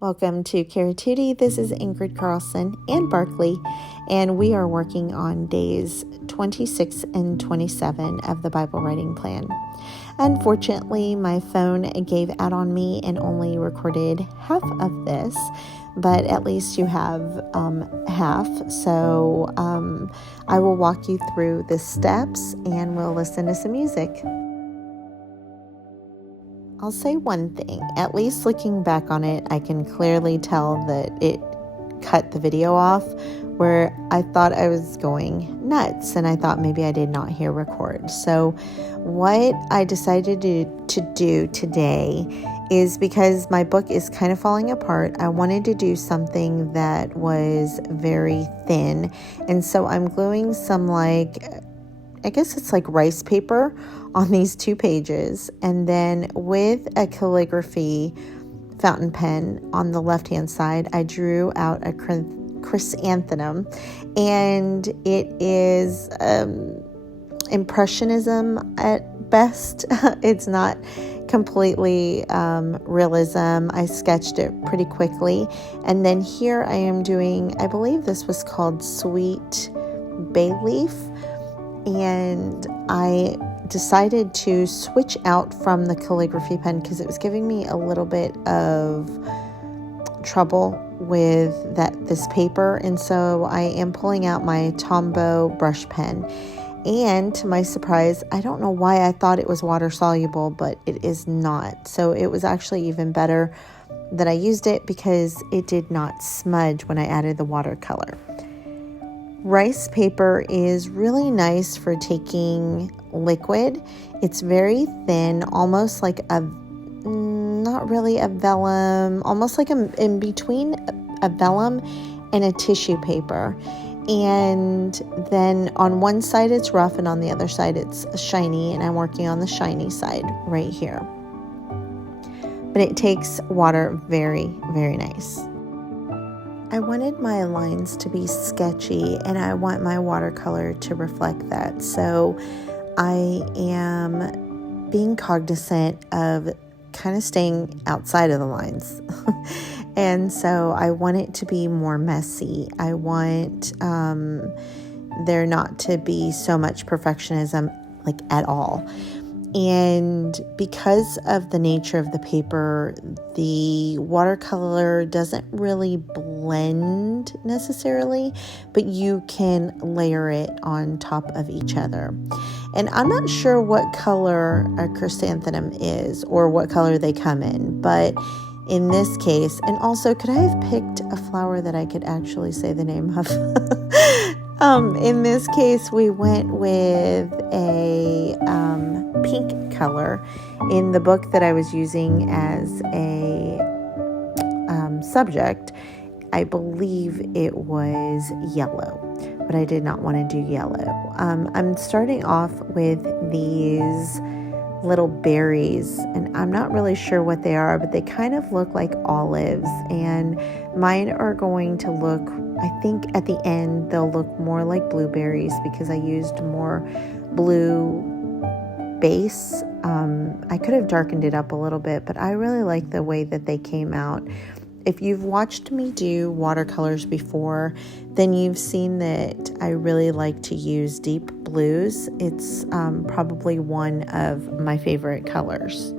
Welcome to Caratootie. This is Ingrid Carlson and Barkley, and we are working on days 26 and 27 of the Bible writing plan. Unfortunately, my phone gave out on me and only recorded half of this, but at least you have half. So I will walk you through the steps and we'll listen to some music. I'll say one thing, at least looking back on it, I can clearly tell that it cut the video off where I thought I was going nuts and I thought maybe I did not hear record. So what I decided to do today is, because my book is kind of falling apart, I wanted to do something that was very thin. And so I'm gluing some I guess it's like rice paper on these 2 pages, and then with a calligraphy fountain pen on the left hand side I drew out a chrysanthemum, and it is impressionism at best. It's not completely realism. I sketched it pretty quickly, and then here I am doing, I believe this was called sweet bay leaf, and I decided to switch out from the calligraphy pen because it was giving me a little bit of trouble with this paper, and so I am pulling out my Tombow brush pen. And to my surprise, I don't know why I thought it was water soluble, but it is not. So it was actually even better that I used it because it did not smudge when I added the watercolor. Rice paper is really nice for taking liquid. It's very thin, almost like not really a vellum, almost like in between a vellum and a tissue paper. And then on one side it's rough and on the other side it's shiny, and I'm working on the shiny side right here. But it takes water very, very nice. I wanted my lines to be sketchy and I want my watercolor to reflect that. So I am being cognizant of kind of staying outside of the lines. And so I want it to be more messy. I want there not to be so much perfectionism at all. And because of the nature of the paper, the watercolor doesn't really blend necessarily, but you can layer it on top of each other. And I'm not sure what color a chrysanthemum is or what color they come in, but in this case, and also, could I have picked a flower that I could actually say the name of? In this case, we went with a pink color. In the book that I was using as a subject, I believe it was yellow, but I did not want to do yellow. I'm starting off with these little berries, and I'm not really sure what they are, but they kind of look like olives, and mine are going to look, I think at the end they'll look more like blueberries because I used more blue base. I could have darkened it up a little bit, but I really like the way that they came out. If you've watched me do watercolors before, then you've seen that I really like to use deep blues. It's probably one of my favorite colors.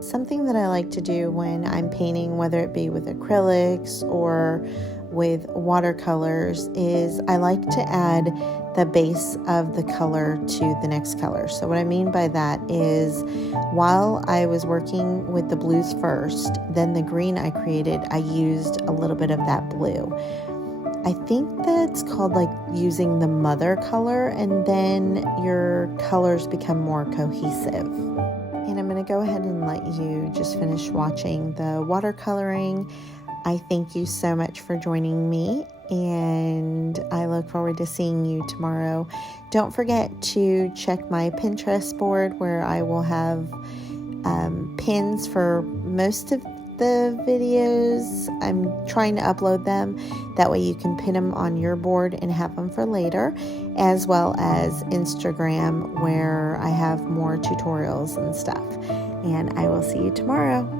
Something that I like to do when I'm painting, whether it be with acrylics or with watercolors, is I like to add the base of the color to the next color. So what I mean by that is, while I was working with the blues first, then the green I created, I used a little bit of that blue. I think that's called using the mother color, and then your colors become more cohesive. And I'm going to go ahead and let you just finish watching the watercoloring. I thank you so much for joining me, and I look forward to seeing you tomorrow. Don't forget to check my Pinterest board where I will have pins for most of the videos. I'm trying to upload them. That way you can pin them on your board and have them for later, as well as Instagram where I have more tutorials and stuff. And I will see you tomorrow.